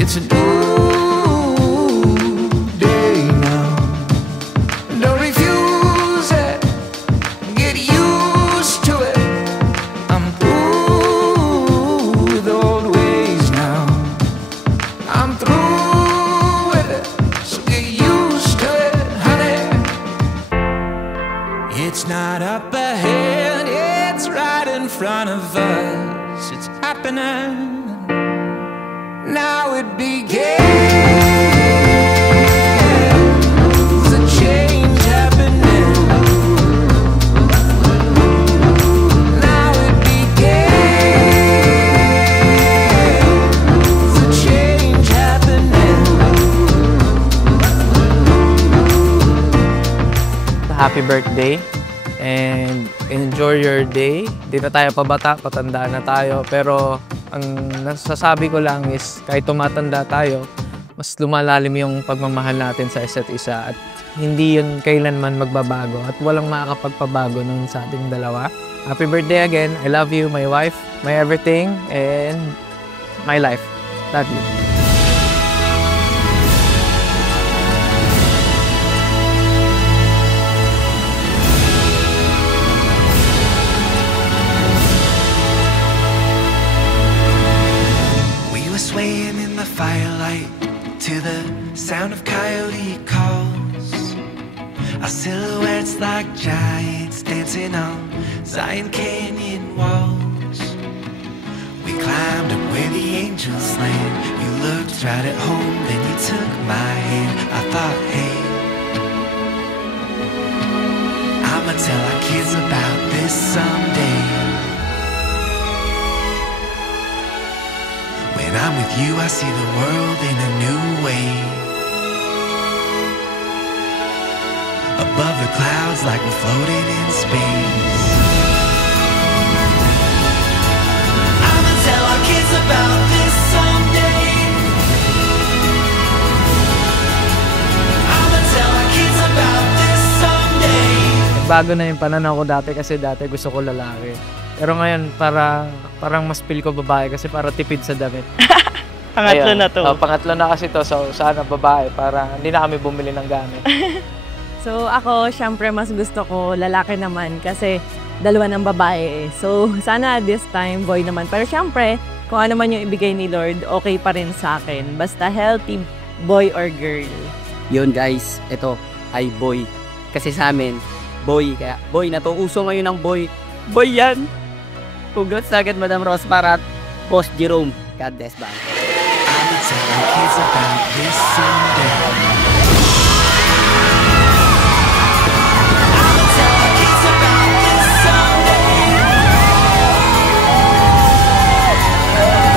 It's a new day now. Don't refuse it, get used to it. I'm through with old ways now. I'm through with it, so get used to it, honey. It's not up ahead, it's right in front of us. It's happening. Now it begins, a change happening. Now it begins, a change happening. Happy birthday and enjoy your day. Di na tayo pabata, patanda na tayo, pero ang nasasabi ko lang is kahit tumatanda tayo, mas lumalalim yung pagmamahal natin sa isa't isa at hindi yun kailanman magbabago at walang makakapagpabago nun sa ating dalawa. Happy birthday again. I love you, my wife, my everything, and my life. Love you. Swaying in the firelight to the sound of coyote calls. Our silhouettes like giants dancing on Zion Canyon walls. We climbed up where the angels land. You looked right at home, then you took my hand. I thought, hey, I'ma tell our kids about this someday. When I'm with you, I see the world in a new way. Above the clouds like we're floating in space. I'ma tell our kids about this someday. I'ma tell our kids about this someday. Bago na yung pananaw ko dati kasi dati gusto ko lalaki. Pero ngayon parang mas feel ko babae kasi para tipid sa damit. Pangatlo na to. Pangatlo na kasi to, so sana babae para hindi na kami bumili ng gamit. So ako, syempre mas gusto ko lalaki naman kasi dalawa ng babae. So sana this time boy naman. Pero syempre, kung ano man yung ibigay ni Lord, okay pa rin sa akin. Basta healthy boy or girl. Yun guys, ito ay boy. Kasi sa amin, boy. Kaya boy na to, uso ngayon ng boy. Boy yan! Congrats sa akin, Madam Rosmar at Boss Jerome. God bless ba? I'ma tell our kids about this someday. I'ma tell our kids about this someday.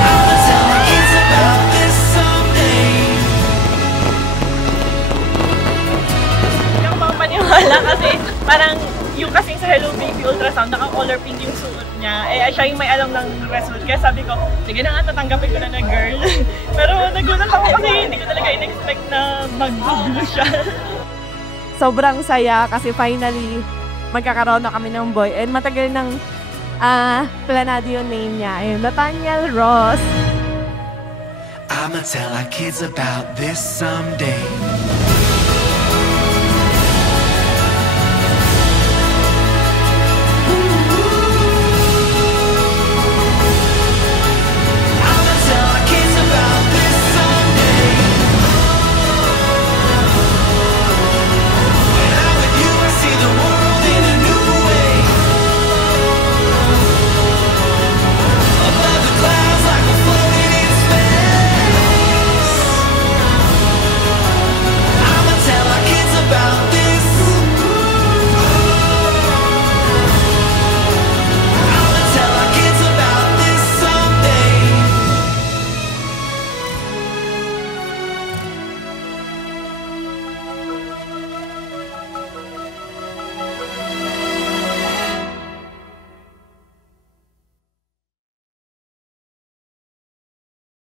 I'ma tell our kids about this someday. Yung mga paniwala kasi parang yung kasing sa Hello Baby ultrasound, naka-color pink yung suot niya. Eh, siya yung may alam ng result. Kaya sabi ko, sige na nga, tatanggapin ko na ng girl. Pero nagulat ako kasi hindi ko talaga in-expect na mag-blue siya. Sobrang saya kasi finally magkakaroon na kami ng boy. And matagal nang planado yung name niya. Ayun, Nathaniel Ross. I'ma tell our kids about this someday.